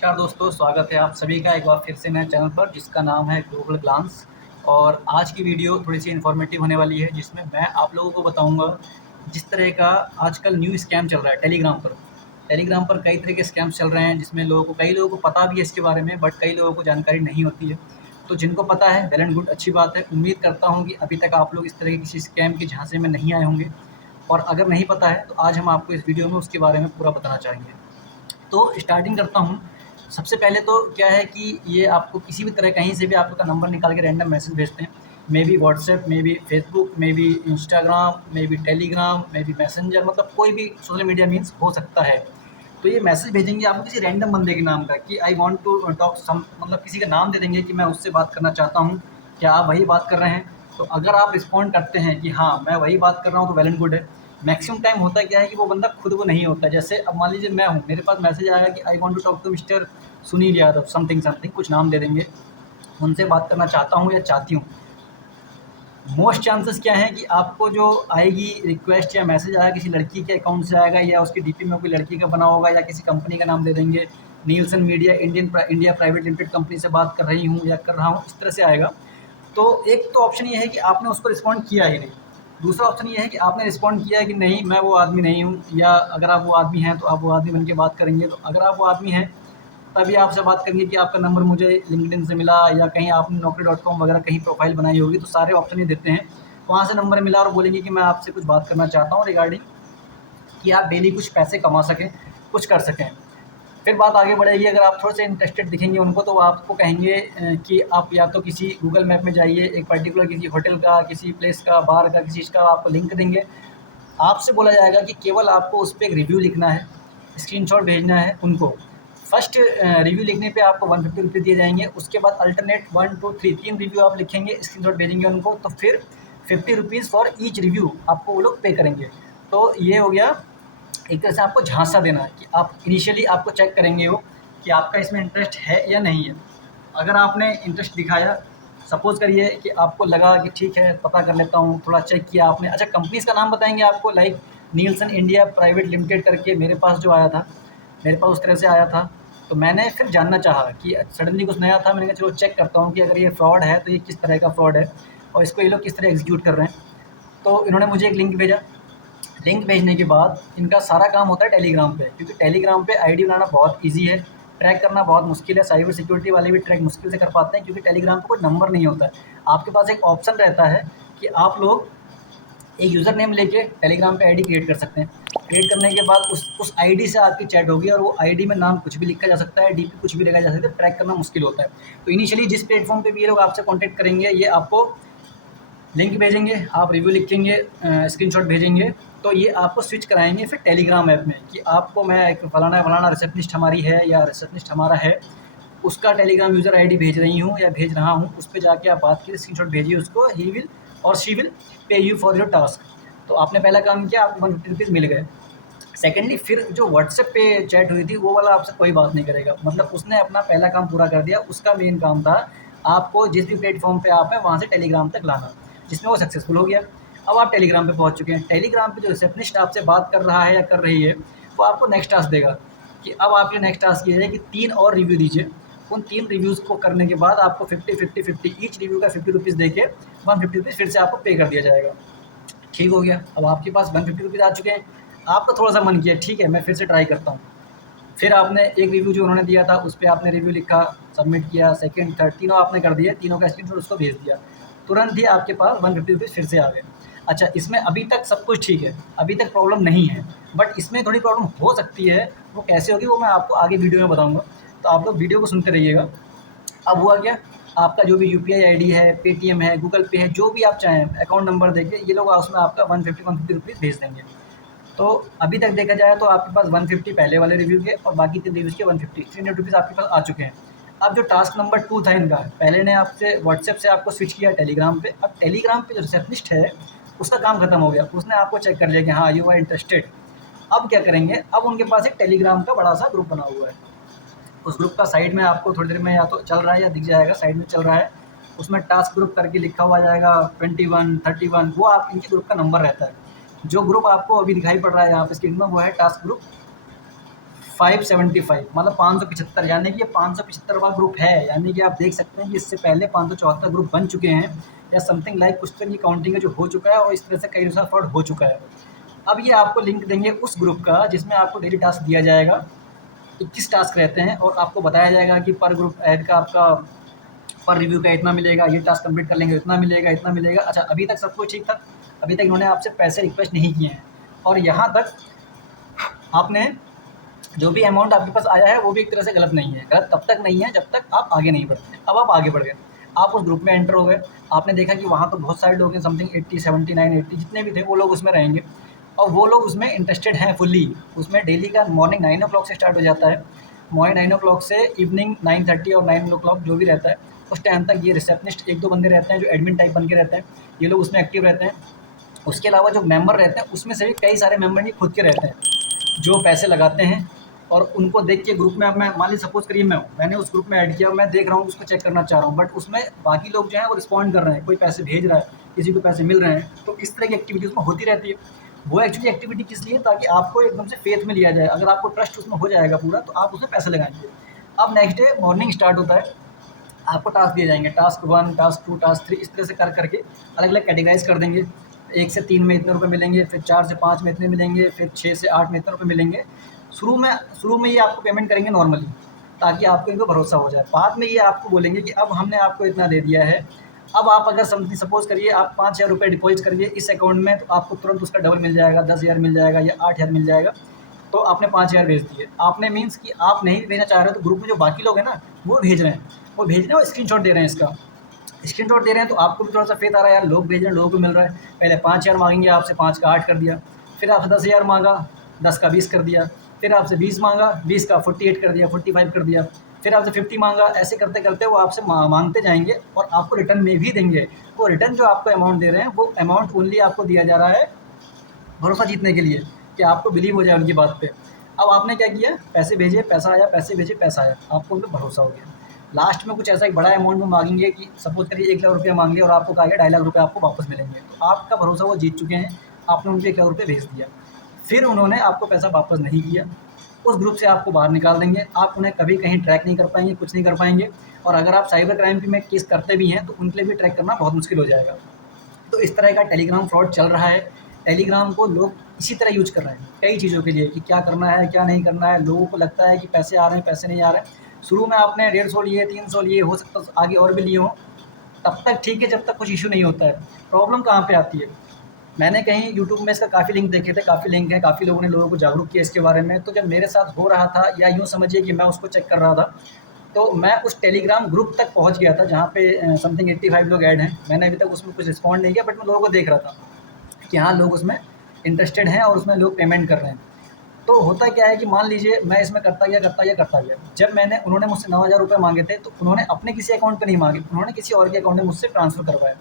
नमस्कार दोस्तों, स्वागत है आप सभी का एक बार फिर से नए चैनल पर जिसका नाम है गूगल ग्लांस। और आज की वीडियो थोड़ी-सी इन्फॉर्मेटिव होने वाली है जिसमें मैं आप लोगों को बताऊँगा जिस तरह का आजकल न्यू स्कैम चल रहा है टेलीग्राम पर। टेलीग्राम पर कई तरह के स्कैम्स चल रहे हैं जिसमें कई लोगों को पता भी है इसके बारे में, बट कई लोगों को जानकारी नहीं होती है। तो जिनको पता है वेल एंड गुड, अच्छी बात है। उम्मीद करता हूँ कि अभी तक आप लोग इस तरह के किसी स्कैम के झांसे में नहीं आए होंगे, और अगर नहीं पता है तो आज हम आपको इस वीडियो में उसके बारे में पूरा बताना चाहेंगे। तो स्टार्टिंग करता हूँ। सबसे पहले तो क्या है कि ये आपको किसी भी तरह कहीं से भी आपका नंबर निकाल के रैंडम मैसेज भेजते हैं। May be WhatsApp, may be Facebook, may be Instagram, may be Telegram, may be messenger, मतलब कोई भी सोशल मीडिया मीन्स हो सकता है। तो ये मैसेज भेजेंगे आपको किसी रैंडम बंदे के नाम का कि आई वांट टू टॉक सम, मतलब किसी का नाम दे देंगे कि मैं उससे बात करना चाहता हूँ, क्या आप वही बात कर रहे हैं? तो अगर आप रिस्पॉन्ड करते हैं कि हाँ मैं वही बात कर रहा हूँ, तो वेल एंड गुड है। मैक्सिमम टाइम होता क्या है कि वो बंदा खुद वो नहीं होता। जैसे अब मान लीजिए मैं हूँ, मेरे पास मैसेज आएगा कि I want to talk to Mister Sunil Yadav, something something, कुछ नाम दे देंगे, उनसे बात करना चाहता हूँ या चाहती हूँ। मोस्ट चांसेस क्या हैं कि आपको जो आएगी रिक्वेस्ट या मैसेज आएगा किसी लड़की के अकाउंट से आएगा, या उसके डीपी में कोई लड़की का बना होगा, या किसी कंपनी का नाम दे देंगे, Nielsen media India private limited company से बात कर रही हूँ या कर रहा हूँ, इस तरह से आएगा। तो एक तो ऑप्शन ये है कि आपने उसको रिस्पॉन्ड किया ही नहीं। दूसरा ऑप्शन ये है कि आपने रिस्पॉन्ड किया है कि नहीं मैं वो आदमी नहीं हूँ, या अगर आप वो आदमी हैं तो आप वो आदमी बन के बात करेंगे। तो अगर आप वो आदमी हैं तभी आपसे बात करेंगे कि आपका नंबर मुझे लिंक्डइन से मिला, या कहीं आपने naukri.com वगैरह कहीं प्रोफाइल बनाई होगी, तो सारे ऑप्शन ही देते हैं। वहाँ से नंबर मिला और बोलेंगे कि मैं आपसे कुछ बात करना चाहता हूँ रिगार्डिंग कि आप डेली कुछ पैसे कमा सकें, कुछ कर सकें। फिर बात आगे बढ़ेगी। अगर आप थोड़े से इंटरेस्टेड दिखेंगे उनको, तो वो आपको कहेंगे कि आप या तो किसी गूगल मैप में जाइए, एक पर्टिकुलर किसी होटल का, किसी प्लेस का, बार का, किसी चीज़ का आपको लिंक देंगे। आपसे बोला जाएगा कि केवल आपको उस पे एक रिव्यू लिखना है, स्क्रीनशॉट भेजना है उनको। फर्स्ट रिव्यू लिखने पे आपको 150 रुपये दिए जाएंगे। उसके बाद अल्टरनेट 1 2 3 3 रिव्यू आप लिखेंगे, स्क्रीनशॉट भेजेंगे उनको, तो फिर 50 रुपीज़ फॉर ईच रिव्यू आपको वो लोग पे करेंगे। तो ये हो गया एक तरह से आपको झांसा देना कि आप इनिशियली आपको चेक करेंगे वो कि आपका इसमें इंटरेस्ट है या नहीं है। अगर आपने इंटरेस्ट दिखाया, सपोज़ करिए कि आपको लगा कि ठीक है पता कर लेता हूँ, थोड़ा चेक किया आपने, अच्छा कंपनीज़ का नाम बताएँगे आपको, like Nielsen India private limited करके मेरे पास जो आया था, मेरे पास उस तरह से आया था। तो मैंने फिर जानना चाहा कि सडनली कुछ नया था, मैंने कहा चलो चेक करता हूँ कि अगर ये फ्रॉड है तो ये किस तरह का फ्रॉड है और इसको ये लोग किस तरह एग्जीक्यूट कर रहे हैं। तो इन्होंने मुझे एक लिंक भेजा। लिंक भेजने के बाद इनका सारा काम होता है टेलीग्राम पे, क्योंकि टेलीग्राम पे आईडी बनाना बहुत ईज़ी है, ट्रैक करना बहुत मुश्किल है। साइबर सिक्योरिटी वाले भी ट्रैक मुश्किल से कर पाते हैं, क्योंकि टेलीग्राम पे कोई नंबर नहीं होता है। आपके पास एक ऑप्शन रहता है कि आप लोग एक यूज़र नेम लेके टेलीग्राम पे आईडी क्रिएट कर सकते हैं। क्रिएट करने के बाद उस आईडी से आपकी चैट होगी, और वो आईडी में नाम कुछ भी लिखा जा सकता है, डीपी कुछ भी लिखा जा सकता है, ट्रैक करना मुश्किल होता है। तो इनिशियली जिस प्लेटफॉर्म पे भी ये लोग आपसे कॉन्टैक्ट करेंगे, ये आपको लिंक भेजेंगे, आप रिव्यू लिखेंगे, स्क्रीनशॉट भेजेंगे, तो ये आपको स्विच कराएँगे फिर टेलीग्राम ऐप में कि आपको मैं एक फलाना-फलाना रिसेप्शनिस्ट हमारी है या रिसेप्शनिस्ट हमारा है, उसका टेलीग्राम यूज़र आईडी भेज रही हूँ या भेज रहा हूँ, उस पे जाके आप बात कीजिए, स्क्रीनशॉट भेजिए उसको, ही विल और she will pay you for your task. तो आपने पहला काम किया, आपको 150 रुपीज़ मिल गए। सेकेंडली फिर जो व्हाट्सएप पे चैट हुई थी, वो वाला आपसे कोई बात नहीं करेगा, मतलब उसने अपना पहला काम पूरा कर दिया। उसका मेन काम था आपको जिस भी प्लेटफॉर्म पे आप हैं वहाँ से टेलीग्राम तक लाना, जिसमें वो सक्सेसफुल हो गया। अब आप टेलीग्राम पे पहुँच चुके हैं। टेलीग्राम पे जो रिसेप्शनिस्ट आपसे बात कर रहा है या कर रही है, वो आपको नेक्स्ट टास्क देगा कि अब आपके नेक्स्ट टास्क ये है कि 3 और रिव्यू दीजिए। उन 3 रिव्यूज़ को करने के बाद आपको 50-50-50 ईच रिव्यू का 50 रुपीज़ देके 150 रुपीज़ फिर से आपको पे कर दिया जाएगा। ठीक हो गया। अब आपके पास 150 रुपीज़ आ चुके हैं। आपका थोड़ा-सा मन किया, ठीक है मैं फिर से ट्राई करता हूँ। फिर आपने एक रिव्यू जो उन्होंने दिया था उस पे आपने रिव्यू लिखा, सबमिट किया, सेकंड, थर्ड तीनों आपने कर दिए, तीनों का स्क्रीनशॉट उसको भेज दिया। तुरंत ही आपके पास 150 रुपीज़ फिर से आ गए। अच्छा, इसमें अभी तक सब कुछ ठीक है, अभी तक प्रॉब्लम नहीं है, बट इसमें थोड़ी प्रॉब्लम हो सकती है। वो कैसे होगी वो मैं आपको आगे वीडियो में बताऊँगा, तो आप लोग वीडियो को सुनते रहिएगा। अब हुआ क्या, आपका जो भी यूपीआई आईडी है, पेटीएम है, गूगल पे है, जो भी आप चाहें अकाउंट नंबर देके ये लोग उसमें आपका 150 रुपीज़ भेज देंगे। तो अभी तक देखा जाए तो आपके पास 150 पहले वाले रिव्यू के और बाकी 3 रिव्यूज़ के 150 300 रुपीज़ आपके पास आ चुके हैं। अब जो टास्क नंबर 2 था इनका, पहले ने आपसे व्हाट्सएप से आपको स्विच किया टेलीग्राम पे। अब टेलीग्राम पे जो रिसेप्शनिस्ट है उसका काम खत्म हो गया, उसने आपको चेक कर लिया कि हाँ यू आर इंटरेस्टेड। अब क्या करेंगे, अब उनके पास एक टेलीग्राम का बड़ा सा ग्रुप बना हुआ है। उस ग्रुप का साइड में आपको थोड़ी देर में या तो चल रहा है या दिख जाएगा, साइड में चल रहा है, उसमें टास्क ग्रुप करके लिखा हुआ जाएगा 21 31, वो आप इनके ग्रुप का नंबर रहता है। जो ग्रुप आपको अभी दिखाई पड़ रहा है यहाँ पे स्क्रीन में, वो है टास्क ग्रुप 575 मतलब 575, यानी कि ये 575वां ग्रुप है। यानी कि आप देख सकते हैं कि इससे पहले 574 ग्रुप बन चुके हैं या समथिंग लाइक कुछ तरह की काउंटिंग है जो हो चुका है, और इस तरह से कई दूसरा फ्रॉड हो चुका है। अब ये आपको लिंक देंगे उस ग्रुप का जिसमें आपको डेली टास्क दिया जाएगा। 21 टास्क रहते हैं और आपको बताया जाएगा कि पर ग्रुप ऐड का आपका पर रिव्यू का इतना मिलेगा, ये टास्क कंप्लीट कर लेंगे इतना मिलेगा, इतना मिलेगा। अच्छा, अभी तक सब कुछ ठीक था, अभी तक इन्होंने आपसे पैसे रिक्वेस्ट नहीं किए हैं, और यहाँ तक आपने जो भी अमाउंट आपके पास आया है वो भी एक तरह से गलत नहीं है। गलत तब तक नहीं है जब तक आप आगे नहीं बढ़ते। अब आप आगे बढ़ गए, आप उस ग्रुप में एंटर हो गए, आपने देखा कि वहाँ तो बहुत सारे लोग हैं, समथिंग 80, 79, 80 जितने भी थे वो लोग उसमें रहेंगे, और वो लोग उसमें इंटरेस्टेड हैं फुल्ली। उसमें डेली का मॉर्निंग 9 ओ क्लॉक से स्टार्ट हो जाता है, मॉर्निंग 9 ओ क्लॉक से इवनिंग 9:30 और 9 ओ क्लॉक जो भी रहता है उस टाइम तक ये रिसेप्शनिस्ट 1-2 बंदे रहते हैं जो एडमिन टाइप बन के रहते हैं, ये लोग उसमें एक्टिव रहते हैं। उसके अलावा जो मेंबर रहते हैं उसमें से भी कई सारे मेंबर नहीं खुद के रहते हैं जो पैसे लगाते हैं, और उनको देख के ग्रुप में, अब मैं मान लीजिए सपोज़ करिए मैं हूँ, मैंने उस ग्रुप में ऐड किया, मैं देख रहा हूँ उसको चेक करना चाह रहा हूँ, बट उसमें बाकी लोग जो हैं वो रिस्पॉन्ड कर रहे हैं, कोई पैसे भेज रहा है, किसी को पैसे मिल रहे हैं, तो इस तरह की एक्टिविटी उसमें होती रहती है। वो एक्चुअली एक्टिविटी किस लिए, ताकि आपको एकदम से फेथ में लिया जाए। अगर आपको ट्रस्ट उसमें हो जाएगा पूरा तो आप उसमें पैसे लगाएंगे। अब नेक्स्ट डे मॉर्निंग स्टार्ट होता है, आपको टास्क दिए जाएंगे, टास्क 1, टास्क 2, टास्क 3, इस तरह से कर करके अलग अलग कैटेगराइज कर देंगे। 1 से 3 में इतने रुपए मिलेंगे, फिर 4 से 5 में इतने मिलेंगे, फिर 6 से 8 में इतने रुपए मिलेंगे। शुरू में ये आपको पेमेंट करेंगे नॉर्मली, ताकि आपको इनको भरोसा हो जाए। बाद में ये आपको बोलेंगे कि अब हमने आपको इतना दे दिया है, अब आप अगर समथिंग सपोज़ करिए आप 5,000 रुपये डिपॉज़िट करिए इस अकाउंट में, तो आपको तुरंत उसका डबल मिल जाएगा, 10,000 मिल जाएगा या 8,000 मिल जाएगा। तो आपने 5,000 भेज दिए, आपने मीन्स कि आप नहीं भेजना चाह रहे हो, तो ग्रुप में जो बाकी लोग हैं ना, वो भेज रहे हैं, वो भेज रहे हैं और स्क्रीनशॉट दे रहे हैं इसका। स्क्रीनशॉट दे रहे हैं तो आपको भी थोड़ा-सा फ़ेथ आ रहा है, यार लोग भेज रहे हैं, लोगों को मिल रहा है। पहले 5,000 माँगेंगे आपसे, 5 का 8 कर दिया, फिर आपसे 10,000 माँगा, 10 का 20 कर दिया, फिर आपसे 20 माँगा, 20 का 48 कर दिया, 45 कर दिया, फिर आपसे 50 माँगा। ऐसे करते-करते वो आपसे माँगते जाएँगे और आपको रिटर्न में भी देंगे। वो रिटर्न जो आपको अमाउंट दे रहे हैं, वो अमाउंट ओनली आपको दिया जा रहा है भरोसा जीतने के लिए, कि आपको बिलीव हो जाए उनकी बात पे। अब आपने क्या किया, पैसे भेजे, पैसा आया, पैसे भेजे, पैसा आया, आपको उन पे भरोसा हो गया। लास्ट में कुछ ऐसा एक बड़ा अमाउंट में माँगेंगे कि सपोज़ करिए 1 लाख रुपया माँग लिया और आपको कहा गया 2.5 लाख रुपये आपको वापस मिलेंगे। तो आपका भरोसा वो जीत चुके हैं, आपने उनको 1 लाख रुपये भेज दिया। फिर उन्होंने आपको पैसा वापस नहीं किया, उस ग्रुप से आपको बाहर निकाल देंगे, आप उन्हें कभी कहीं ट्रैक नहीं कर पाएँगे, कुछ नहीं कर पाएँगे। और अगर आप साइबर क्राइम में केस करते भी हैं, तो उनके लिए भी ट्रैक करना बहुत मुश्किल हो जाएगा। तो इस तरह का टेलीग्राम फ्रॉड चल रहा है। टेलीग्राम को लोग इसी तरह यूज़ कर रहे हैं कई चीज़ों के लिए, कि क्या करना है, क्या नहीं करना है। लोगों को लगता है कि पैसे आ रहे हैं, पैसे नहीं आ रहे हैं। शुरू में आपने 150 लिए, 300 लिए, हो सकता है आगे और भी लिए हों, तब तक ठीक है जब तक कुछ इश्यू नहीं होता है। प्रॉब्लम कहाँ पे आती है, मैंने कहीं यूट्यूब में इसका काफ़ी लिंक देखे थे, काफ़ी लिंक है, काफ़ी लोगों ने लोगों को जागरूक किया इसके बारे में। तो जब मेरे साथ हो रहा था, या यूँ समझिए कि मैं उसको चेक कर रहा था, तो मैं उस टेलीग्राम ग्रुप तक पहुँच गया था जहाँ पे समथिंग 85 लोग ऐड हैं। मैंने अभी तक उसमें कुछ रिस्पॉन्ड नहीं किया, बट मैं लोगों को देख रहा था कि हाँ, लोग उसमें इंटरेस्टेड हैं और उसमें लोग पेमेंट कर रहे हैं। तो होता क्या है कि मान लीजिए मैं इसमें करता गया। जब उन्होंने मुझसे 9,000 रुपये माँगे थे, तो उन्होंने अपने किसी अकाउंट पे नहीं माँगे, उन्होंने किसी और के अकाउंट में मुझसे ट्रांसफ़र करवाया।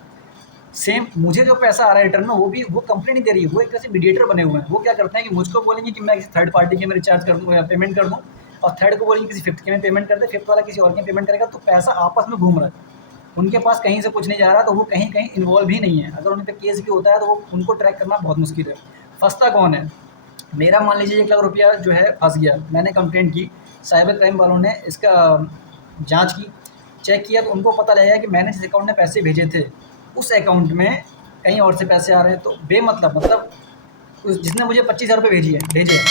सेम मुझे जो पैसा आ रहा है रिटर्न में, वो कंपनी नहीं दे रही है, वो एक तरह से मीडिएटर बने हुए हैं। वो क्या करते हैं कि मुझको बोलेंगे कि मैं किसी थर्ड पार्टी के में रिचार्ज कर दूँ या पेमेंट कर दूँ, और थर्ड को बोलेंगे किसी फिफ्थ के में पेमेंट कर दे, फिफ्थ वाला किसी और के में पेमेंट करेगा, तो पैसा आपस में घूम रहा है। उनके पास कहीं से कुछ नहीं जा रहा, तो वो कहीं इन्वॉल्व ही नहीं है। अगर उन पे केस भी होता है तो वो उनको ट्रैक करना बहुत मुश्किल है। फँसता कौन है? मेरा मान लीजिए 1 लाख रुपया जो है फँस गया, मैंने कंप्लेंट की, साइबर क्राइम वालों ने इसका जाँच की, चेक किया, तो उनको पता लगा कि मैंने जिस अकाउंट में पैसे भेजे थे, उस अकाउंट में कहीं और से पैसे आ रहे हैं। तो मतलब उस जिसने मुझे 25,000 रुपये भेजे हैं,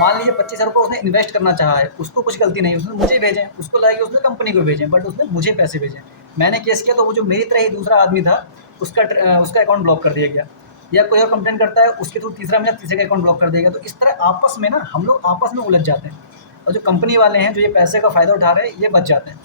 मान लीजिए 25,000 रुपये उसने इन्वेस्ट करना चाहा है, उसको कुछ गलती नहीं, उसने मुझे भेजे हैं, उसको लगा कि उसने कंपनी को भेजे हैं, बट उसने मुझे पैसे भेजे हैं। मैंने केस किया, तो वो जो मेरी तरह ही दूसरा आदमी था, उसका अकाउंट ब्लॉक कर दिया गया, या कोई और कंप्लेंट करता है उसके थ्रू तीसरा मिला, तीसरे का अकाउंट ब्लॉक कर दिया गया। तो इस तरह आपस में ना हम लोग आपस में उलझ जाते हैं, और जो कंपनी वाले हैं जो ये पैसे का फ़ायदा उठा रहे हैं, ये बच जाते हैं।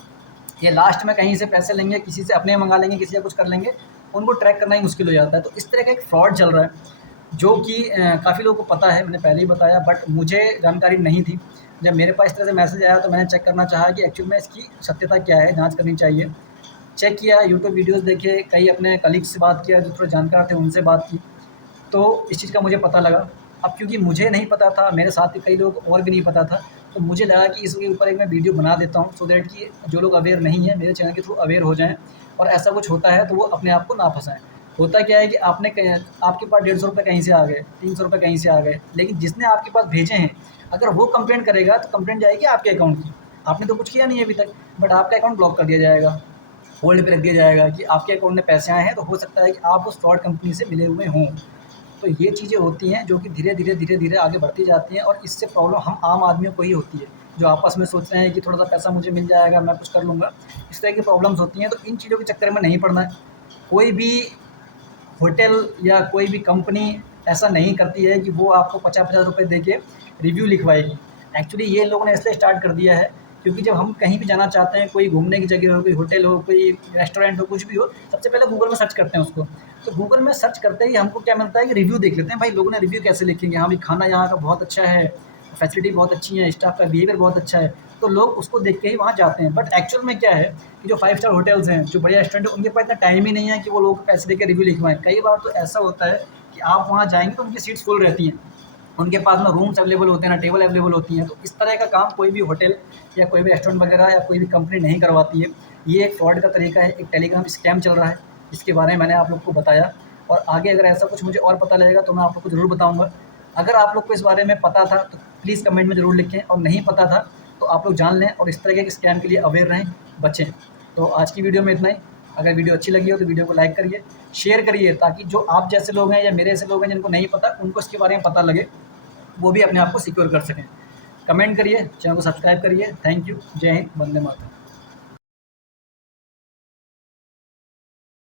ये लास्ट में कहीं से पैसे लेंगे, किसी से अपने मंगा लेंगे, किसी से कुछ कर लेंगे, उनको ट्रैक करना ही मुश्किल हो जाता है। तो इस तरह का एक फ्रॉड चल रहा है, जो कि काफ़ी लोगों को पता है, मैंने पहले ही बताया, बट मुझे जानकारी नहीं थी। जब मेरे पास इस तरह से मैसेज आया, तो मैंने चेक करना चाहा कि एक्चुअल में इसकी सत्यता क्या है, जाँच करनी चाहिए। चेक किया, यूट्यूब वीडियोज़ देखे, कई अपने कलीग से बात किया जो थोड़े जानकार थे, उनसे बात की, तो इस चीज़ का मुझे पता लगा। अब क्योंकि मुझे नहीं पता था, मेरे साथ के कई लोग और भी नहीं पता था, तो मुझे लगा कि इसके ऊपर एक मैं वीडियो बना देता हूँ, सो दैट कि जो लोग अवेयर नहीं हैं, मेरे चैनल के थ्रू अवेयर हो जाएँ, और ऐसा कुछ होता है तो वो अपने आप को ना फँसाएँ। होता क्या है कि आपके पास 150 रुपये कहीं से आ गए, 300 रुपये कहीं से आ गए, लेकिन जिसने आपके पास भेजे हैं, अगर वो कंप्लेंट करेगा तो कंप्लेंट जाएगी आपके अकाउंट की। आपने तो कुछ किया नहीं है अभी तक, बट आपका अकाउंट ब्लॉक कर दिया जाएगा, होल्ड पे रख दिया जाएगा कि आपके अकाउंट में पैसे आए हैं, तो हो सकता है कि आप उस फ्रॉड कंपनी से मिले हुए हों। तो ये चीज़ें होती हैं जो कि धीरे-धीरे आगे बढ़ती जाती हैं, और इससे प्रॉब्लम हम आम आदमियों को ही होती है, जो आपस में सोच रहे हैं कि थोड़ा-सा पैसा मुझे मिल जाएगा, मैं कुछ कर लूँगा। इस तरह की प्रॉब्लम्स होती हैं, तो इन चीज़ों के चक्कर में नहीं पड़ना है। कोई भी होटल या कोई भी कंपनी ऐसा नहीं करती है कि वो आपको 50-50 रुपए दे के रिव्यू लिखवाएगी। एक्चुअली ये लोगों ने इसलिए स्टार्ट कर दिया है क्योंकि जब हम कहीं भी जाना चाहते हैं, कोई घूमने की जगह हो, कोई होटल हो, कोई रेस्टोरेंट हो, कुछ भी हो, सबसे पहले गूगल में सर्च करते हैं उसको। तो गूगल में सर्च करते ही हमको क्या मिलता है कि रिव्यू देख लेते हैं, भाई लोगों ने रिव्यू कैसे लिखेंगे, हाँ भाई खाना यहाँ का बहुत अच्छा है, फैसिलिटी बहुत अच्छी है, स्टाफ का बिहेवियर बहुत अच्छा है, तो लोग उसको देख के ही वहाँ जाते हैं। बट एक्चुअल में क्या है कि जो 5 स्टार होटल्स हैं, जो बढ़िया रेस्टोरेंट है, उनके पास इतना टाइम ही नहीं है कि वो लोगों को पैसे देके रिव्यू लिखवाएँ। कई बार तो ऐसा होता है कि आप वहाँ जाएँगे तो उनकी सीट्स फुल रहती हैं, उनके पास ना रूम्स अवेलेबल होते हैं, ना टेबल अवेलेबल होती हैं। तो इस तरह का काम कोई भी होटल या कोई भी रेस्टोरेंट वगैरह या कोई भी कंपनी नहीं करवाती है। ये एक फ्रॉड का तरीका है, एक टेलीग्राम स्कैम चल रहा है, इसके बारे में मैंने आप लोग को बताया, और आगे अगर ऐसा कुछ मुझे और पता लगेगा तो मैं आप लोग को ज़रूर बताऊँगा। अगर आप लोग को इस बारे में पता था तो प्लीज़ कमेंट में ज़रूर लिखें, और नहीं पता था तो आप लोग जान लें और इस तरह के स्कैम के लिए अवेयर रहें, बचें। तो आज की वीडियो में इतना ही। अगर वीडियो अच्छी लगी हो तो वीडियो को लाइक करिए, शेयर करिए, ताकि जो आप जैसे लोग हैं या मेरे जैसे लोग हैं जिनको नहीं पता, उनको इसके बारे में पता लगे, वो भी अपने आप को सिक्योर कर सकें। कमेंट करिए, चैनल को सब्सक्राइब करिए। Thank you. जय हिंद, वंदे मातरम।